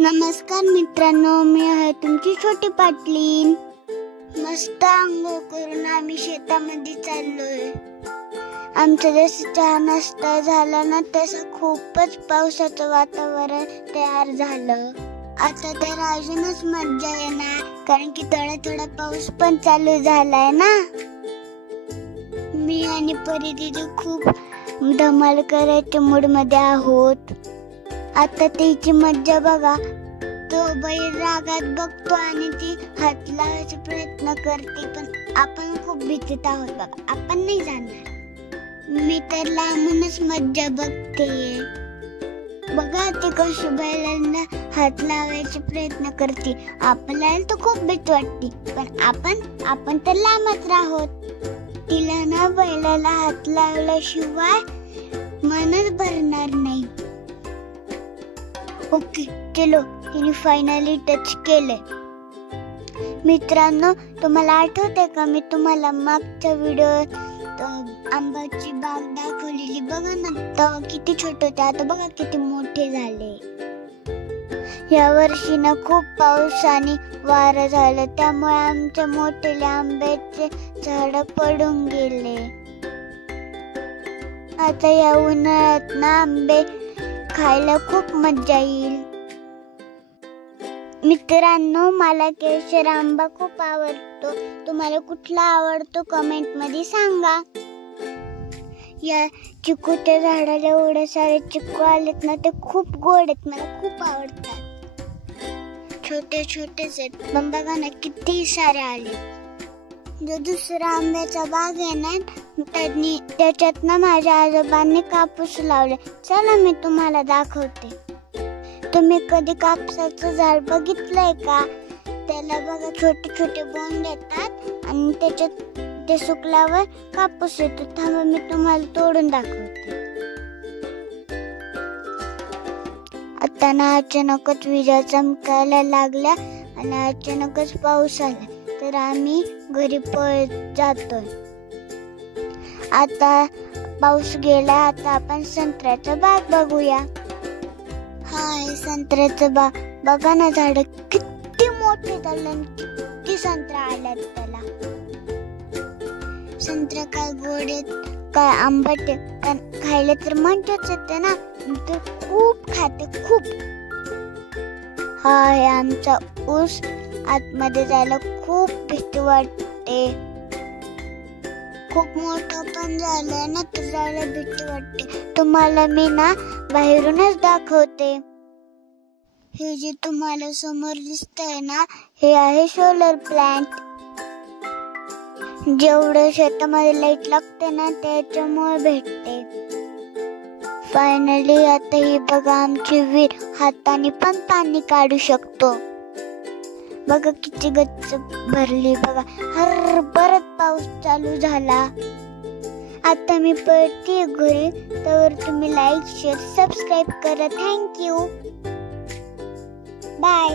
नमस्कार मित्रांनो, मी आहे तुमची छोटी पाटलीन। मस्त अंघोळ करून आम्ही शेतामध्ये चाललोय। आमचा जसं चहा नाश्ता झाला ना तसं खूपच पावसाचं वातावरण तयार झालं। आता तर अजूनच मज्जा येणार, कारण की थोडा थोडा पाऊस पण चालू झालाय ना। मी आणि परी दीदी खूप धमाल करायच्या मूड मध्ये आहोत। आता तिची मज्जा बघा, तो बैल रागात बघतो आणि ती हात लावायचा प्रयत्न करते, पण आपण खूप भीतीत आहोत बघा, आपण नाही जाणार। मी तर लांबूनच मज्जा बघते बघा, ती कशी बैलांना हात लावायचा प्रयत्न करते। आपल्याला तर खूप भीती वाटते, पण आपण तर लांबच राहोत। तिला ना बैलाला हात लावल्याशिवाय मनच भरणार नाही। ओके चलो, तिने फायनली टच केले। मित्रांनो, तुम्हाला आठवते का मी तुम्हाला मागच्या व्हिडिओत आंब्याची बाग दाखवलेली बघा ना, तेव्हा किती छोटे होते, आता बघा किती मोठे झाले। या वर्षी ना खूप पाऊस आणि वारा झालं, त्यामुळे आमचे मोठे आंब्याचे झाड पडून गेले। आता या उन्हाळ्यात ना आंबे खायला खूप मज्जा येईल। मित्रांनो, मला केशर आंबा खूप आवडतो। तुम्हाला कुठला आवडतो कमेंट मध्ये सांगा। या चिकूच्या झाडाला एवढे सारे चिकू आलेत ना, ते खूप गोड आहेत, मला खूप आवडतात। छोटे छोटेच आहेत, पण बघा ना किती सारे आले। जो दुसरा आंब्याचा बाग आहे ना, त्याच्यात ना माझ्या आजोबांनी कापूस लावले। चला मी तुम्हाला दाखवते। तुम्ही कधी कापसाचं झाड बघितलंय का? त्याला बघा छोटे छोटे बोंड येतात आणि त्याच्यात ते सुकल्यावर कापूस येतो। थांबा मी तुम्हाला तोडून दाखवते। आता ना अचानकच विजा चमकायला लागल्या आणि अचानकच पाऊस आला, तर आम्ही घरी पळत जातोय। आता पाऊस गेला, आता आपण संत्र्याचा बाग बघूया। हाय, संत्र्याचं बाग बघा ना, झाड किती मोठे झाले, किती संत्रा आल्यात त्याला। संत्रा काय गोड आहेत काय आंबट आहेत, पण खायला तर मजाच येते ना, ते खूप खाते खूप। हा आहे आमचा ऊस, आतमध्ये जायला खूप भीती वाटते, खूप मोठं पण झालंय ना, तर जायला भीती वाटते। तुम्हाला मी ना बाहेरूनच दाखवते। हे जे तुम्हाला समोर दिसतंय ना, हे आहे सोलर प्लांट। जेवढं शेतामध्ये लाईट लागते ना, त्याच्यामुळे भेटते। फायनली आता ही बघा आमची विहीर, हाताने पण पाणी काढू शकतो। बघा किती गच्च भरली बघा, हर परत पाऊस चालू झाला। आता मी पळते घरी, तर तुम्ही लाईक शेअर सबस्क्राईब करा। Thank you, bye.